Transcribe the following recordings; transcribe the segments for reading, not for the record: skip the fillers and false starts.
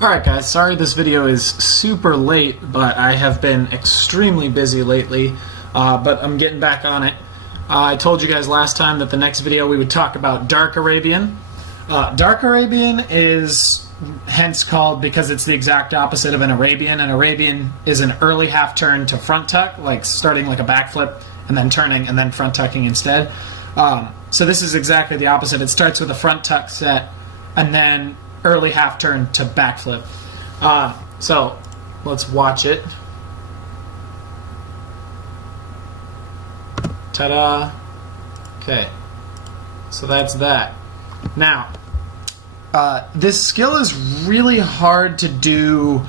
Alright guys, sorry this video is super late, but I have been extremely busy lately, but I'm getting back on it. I told you guys last time that the next video we would talk about Dark Arabian. Dark Arabian is hence called because it's the exact opposite of an Arabian. An Arabian is an early half turn to front tuck, like starting like a backflip and then turning and then front tucking instead. So this is exactly the opposite. It starts with a front tuck set and then early half turn to backflip. So let's watch it. Ta-da! Okay, so that's that. Now, this skill is really hard to do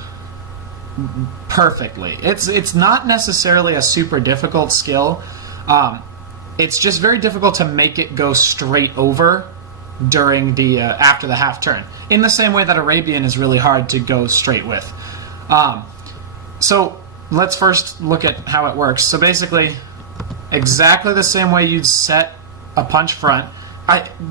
perfectly. It's not necessarily a super difficult skill. It's just very difficult to make it go straight over during the after the half turn, in the same way that Arabian is really hard to go straight with. So let's first look at how it works. So basically, exactly the same way you'd set a punch front.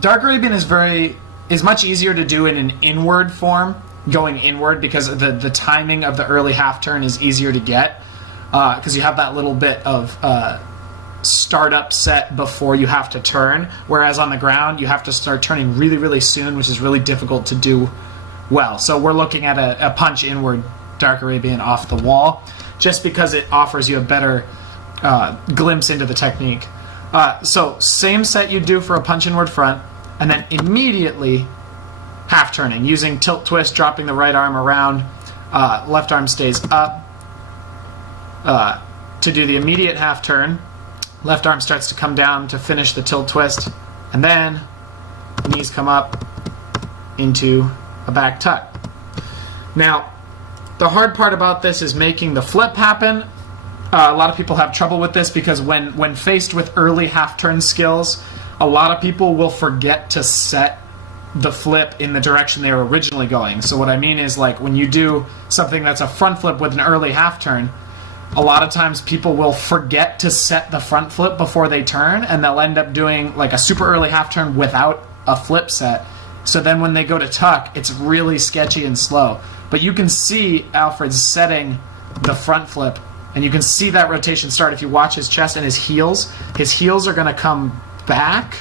Dark Arabian is much easier to do in an inward form, going inward, because the timing of the early half turn is easier to get, because you have that little bit of startup set before you have to turn, whereas on the ground you have to start turning really, really soon, which is really difficult to do well. So we're looking at a punch inward Dark Arabian off the wall, just because it offers you a better glimpse into the technique. So same set you do for a punch inward front, and then immediately half turning, using tilt twist, dropping the right arm around, left arm stays up to do the immediate half turn. Left arm starts to come down to finish the tilt twist, and then knees come up into a back tuck. Now, the hard part about this is making the flip happen. A lot of people have trouble with this because when faced with early half turn skills, a lot of people will forget to set the flip in the direction they were originally going. So what I mean is, like, when you do something that's a front flip with an early half turn, a lot of times people will forget to set the front flip before they turn, and they'll end up doing like a super early half turn without a flip set. So then when they go to tuck, it's really sketchy and slow. But you can see Alfred's setting the front flip, and you can see that rotation start. If you watch his chest and his heels are going to come back,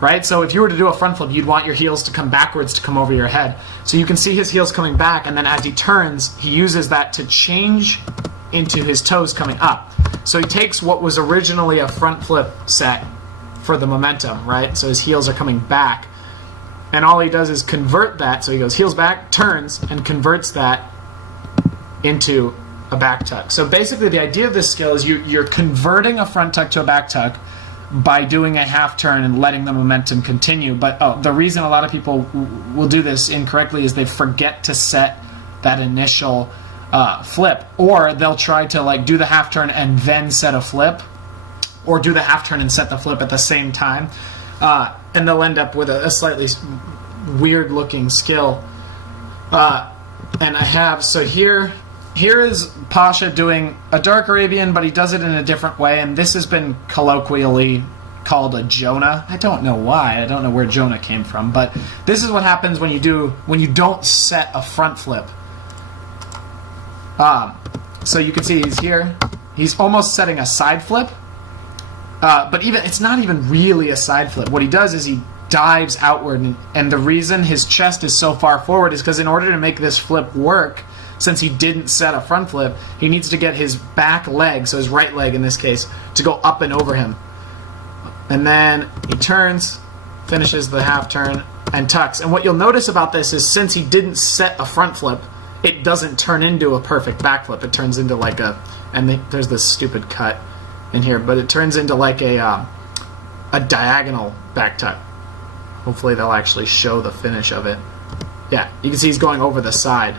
right? So if you were to do a front flip, you'd want your heels to come backwards to come over your head. So you can see his heels coming back, and then as he turns, he uses that to change into his toes coming up. So he takes what was originally a front flip set for the momentum, right? So his heels are coming back, and all he does is convert that. So he goes heels back, turns, and converts that into a back tuck. So basically the idea of this skill is you're converting a front tuck to a back tuck by doing a half turn and letting the momentum continue. But the reason a lot of people will do this incorrectly is they forget to set that initial flip, or they'll try to like do the half turn and then set a flip, or do the half turn and set the flip at the same time, and they'll end up with a slightly weird looking skill. And I have, so here is Pasha doing a Dark Arabian, but he does it in a different way, and this has been colloquially called a Jonah. I don't know why, I don't know where Jonah came from, but this is what happens when you don't set a front flip. So you can see he's here. He's almost setting a side flip, but it's not even really a side flip. What he does is he dives outward, and the reason his chest is so far forward is because in order to make this flip work, since he didn't set a front flip, he needs to get his back leg, so his right leg in this case, to go up and over him. And then he turns, finishes the half turn, and tucks. And what you'll notice about this is, since he didn't set a front flip, it doesn't turn into a perfect backflip. It turns into like there's this stupid cut in here, but it turns into like a diagonal back tuck. Hopefully they'll actually show the finish of it. Yeah, you can see he's going over the side.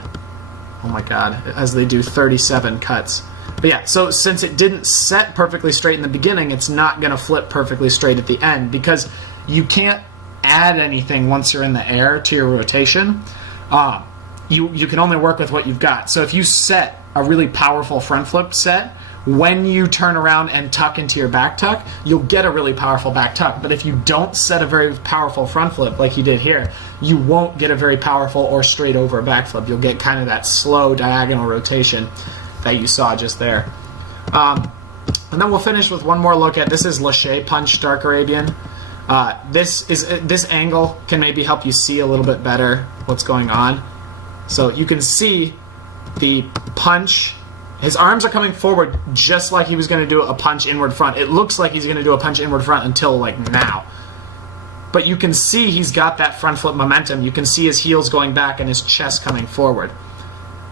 Oh my god, as they do 37 cuts. But yeah, so since it didn't set perfectly straight in the beginning, it's not going to flip perfectly straight at the end, because you can't add anything once you're in the air to your rotation. You can only work with what you've got. So if you set a really powerful front flip set when you turn around and tuck into your back tuck, you'll get a really powerful back tuck. But if you don't set a very powerful front flip like you did here, you won't get a very powerful or straight over back flip. You'll get kind of that slow diagonal rotation that you saw just there. And then we'll finish with one more look at, this is Lashay punch Dark Arabian. This angle can maybe help you see a little bit better what's going on. So you can see the punch. His arms are coming forward just like he was going to do a punch inward front. It looks like he's going to do a punch inward front until like now. But you can see he's got that front flip momentum. You can see his heels going back and his chest coming forward.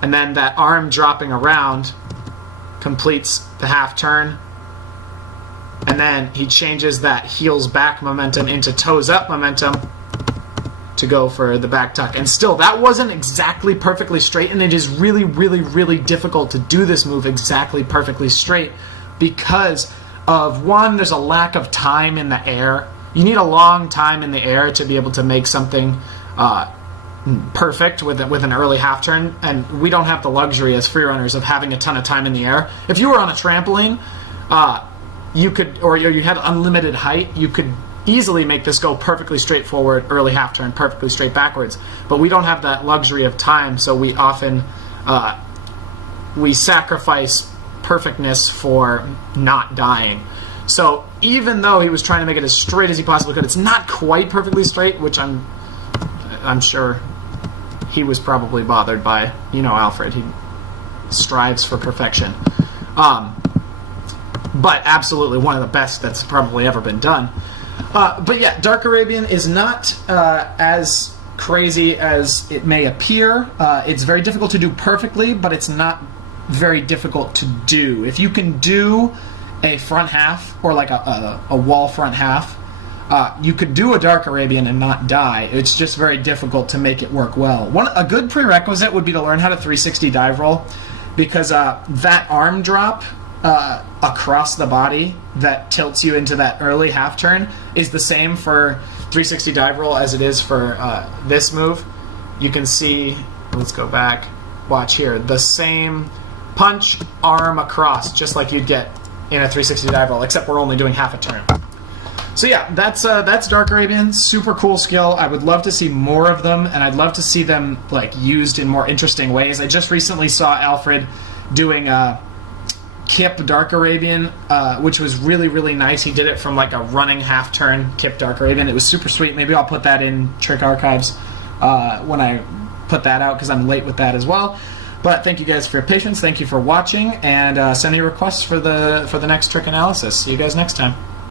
And then that arm dropping around completes the half turn. And then he changes that heels back momentum into toes up momentum to go for the back tuck. And still, that wasn't exactly perfectly straight, and it is really, really, really difficult to do this move exactly perfectly straight because of, one, there's a lack of time in the air. You need a long time in the air to be able to make something perfect with an early half turn, and we don't have the luxury as free runners of having a ton of time in the air. If you were on a trampoline, you could, or you had unlimited height, you could easily make this go perfectly straight forward, early half turn, perfectly straight backwards. But we don't have that luxury of time, so we often we sacrifice perfectness for not dying. So even though he was trying to make it as straight as he possibly could, it's not quite perfectly straight, which I'm sure he was probably bothered by. You know, Alfred, he strives for perfection. But absolutely one of the best that's probably ever been done. But yeah, Dark Arabian is not as crazy as it may appear. It's very difficult to do perfectly, but it's not very difficult to do. If you can do a front half, or like a wall front half, you could do a Dark Arabian and not die. It's just very difficult to make it work well. A good prerequisite would be to learn how to 360 dive roll, because that arm drop across the body that tilts you into that early half turn is the same for 360 dive roll as it is for this move. You can see, let's go back, watch here, the same punch, arm across, just like you'd get in a 360 dive roll, except we're only doing half a turn. So yeah, that's Dark Arabian. Super cool skill. I would love to see more of them, and I'd love to see them like used in more interesting ways. I just recently saw Alfred doing Kip Dark Arabian, which was really, really nice. He did it from like a running half turn Kip Dark Arabian. It was super sweet. Maybe I'll put that in Trick Archives when I put that out, because I'm late with that as well. But thank you guys for your patience. Thank you for watching, and send me requests for the next trick analysis. See you guys next time.